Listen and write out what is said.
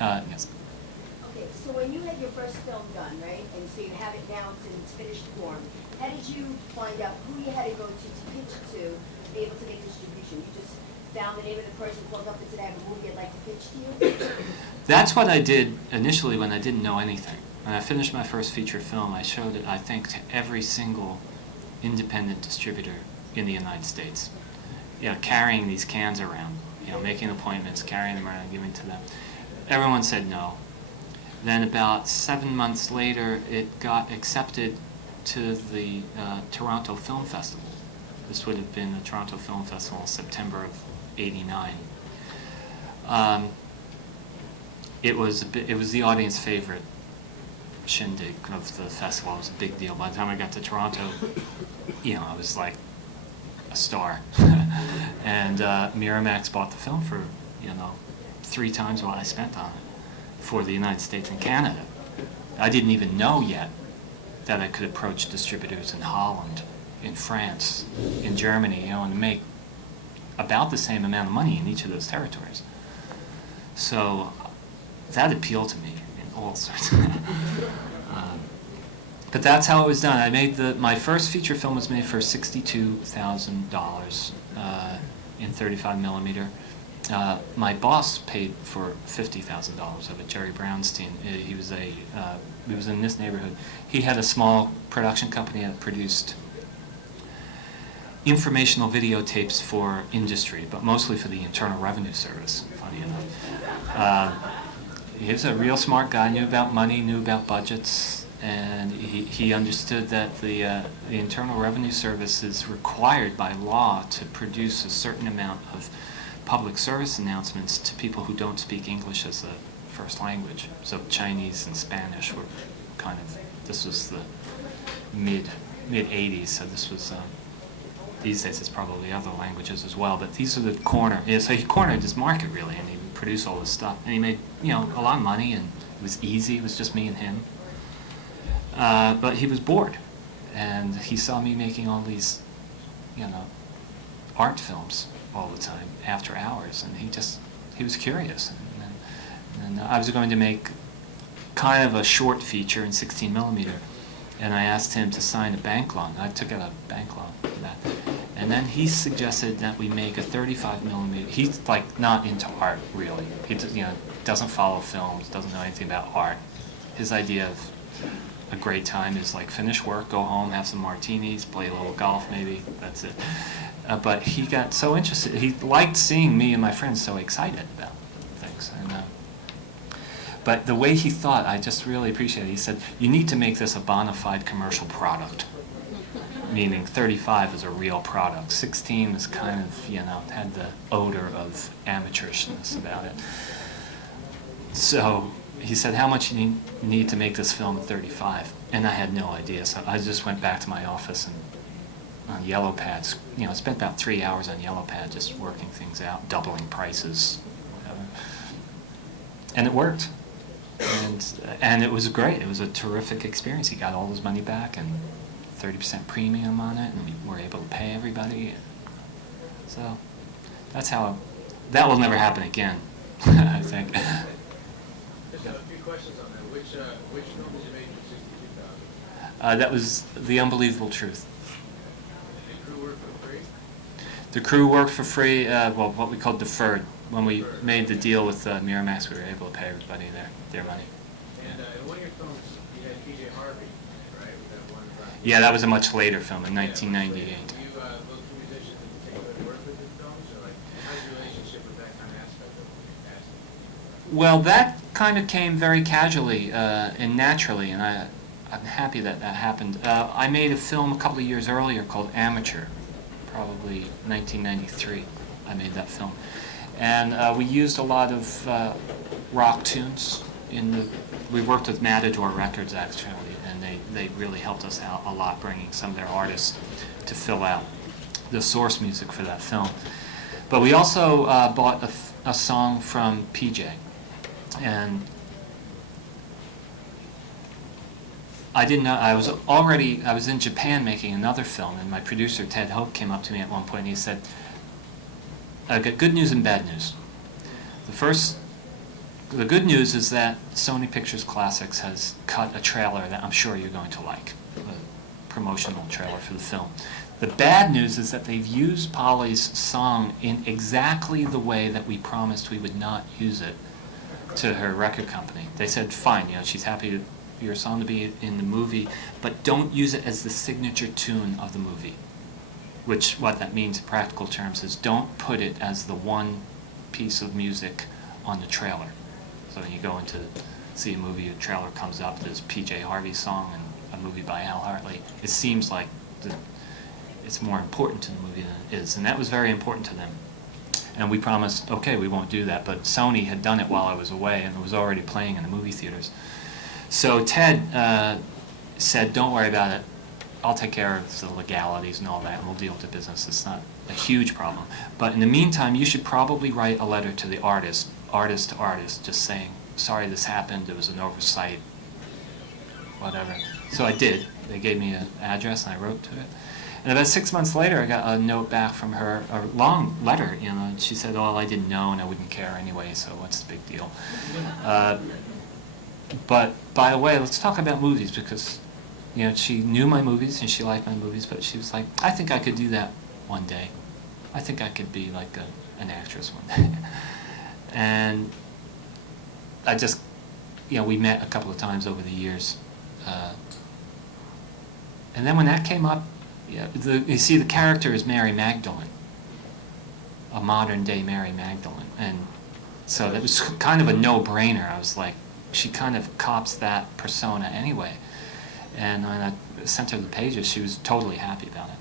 Yes. Okay, so when you had your first film done, right, and so you have it now, it's in its finished form, how did you find out who you had to go to pitch to be able to make distribution? You just found the name of the person, called up and said, I have a movie I'd like to pitch to you? That's what I did initially when I didn't know anything. When I finished my first feature film, I showed it, I think, to every single independent distributor in the United States. You know, carrying these cans around, you know, making appointments, carrying them around, giving to them. Everyone said no. Then about 7 months later, it got accepted to the Toronto Film Festival. This would have been the Toronto Film Festival in September of '89. It was the audience favorite shindig of the festival. It was a big deal. By the time I got to Toronto, you know, I was like a star. And Miramax bought the film for, you know, 3 times what I spent on it for the United States and Canada. I didn't even know yet that I could approach distributors in Holland, in France, in Germany, you know, and make about the same amount of money in each of those territories. So that appealed to me in all sorts. But that's how it was done. I made my first feature film was made for $62,000 in 35 millimeter. My boss paid for $50,000 of it. Jerry Brownstein. He was in this neighborhood. He had a small production company that produced informational videotapes for industry, but mostly for the Internal Revenue Service, funny enough. He was a real smart guy, knew about money, knew about budgets, and he understood that the Internal Revenue Service is required by law to produce a certain amount of public service announcements to people who don't speak English as a first language. So Chinese and Spanish were kind of, this was the mid-'80s, so this was, these days it's probably other languages as well, but these are the corner, yeah, so he cornered his market really, and he would produce all this stuff, and he made, you know, a lot of money, and it was easy, it was just me and him. But he was bored, and he saw me making all these, you know, art films all the time after hours, and he was curious, and I was going to make kind of a short feature in 16 millimeter, and I asked him to sign a bank loan. I took out a bank loan for that, and then he suggested that we make a 35 millimeter. He's like not into art really. He doesn't follow films, doesn't know anything about art. His idea of a great time is like finish work, go home, have some martinis, play a little golf maybe, that's it. But he got so interested, he liked seeing me and my friends so excited about things. But the way he thought, I just really appreciated it. He said, you need to make this a bona fide commercial product, meaning 35 is a real product. 16 is kind of, you know, had the odor of amateurishness about it. So he said, how much you need to make this film at 35? And I had no idea, so I just went back to my office and on yellow pads, you know, I spent about 3 hours on yellow pad just working things out, doubling prices, whatever. And it worked. And it was great. It was a terrific experience. He got all his money back and 30% premium on it, and we were able to pay everybody. So that's how, that will never happen again, I think. Just a few questions on that. Which film did you make for 62,000? That was The Unbelievable Truth. Did the crew work for free? The crew worked for free, well, what we called deferred. When we made the deal with Miramax, we were able to pay everybody their money. And in one of your films, you had PJ Harvey, right? With that one. Yeah, that was a much later film in 1998. You look for musicians in particular to work with in films, or like, how's your relationship with that kind of aspect of casting? Well, that kind of came very casually and naturally, and I'm happy that that happened. I made a film a couple of years earlier called Amateur, probably 1993. I made that film. And we used a lot of rock tunes. We worked with Matador Records, actually, and they really helped us out a lot, bringing some of their artists to fill out the source music for that film. But we also bought a song from PJ. And I didn't know, I was in Japan making another film, and my producer, Ted Hope, came up to me at one point and he said, I've got good news and bad news. The first The good news is that Sony Pictures Classics has cut a trailer that I'm sure you're going to like, a promotional trailer for the film. The bad news is that they've used Polly's song in exactly the way that we promised we would not use it to her record company. They said, fine, she's happy for your song to be in the movie, but don't use it as the signature tune of the movie. Which, what that means in practical terms is don't put it as the one piece of music on the trailer. So when you go in to see a movie, a trailer comes up, there's P.J. Harvey's song and a movie by Hal Hartlyy. It seems like it's more important to the movie than it is, and that was very important to them. And we promised, okay, we won't do that, but Sony had done it while I was away, and it was already playing in the movie theaters. So Ted said, don't worry about it. I'll take care of the legalities and all that, and we'll deal with the business. It's not a huge problem. But in the meantime, you should probably write a letter to the artist to artist, just saying, sorry this happened, it was an oversight, whatever. So I did. They gave me an address, and I wrote to it. And about 6 months later, I got a note back from her, a long letter, and she said, oh, I didn't know, and I wouldn't care anyway, so what's the big deal? But, by the way, let's talk about movies, because she knew my movies and she liked my movies, but she was like, I think I could do that one day. I think I could be like an actress one day. And I just, we met a couple of times over the years. And then when that came up, you see the character is Mary Magdalene, a modern day Mary Magdalene. And so that was kind of a no-brainer. I was like, she kind of cops that persona anyway. And when I sent her the pages, she was totally happy about it.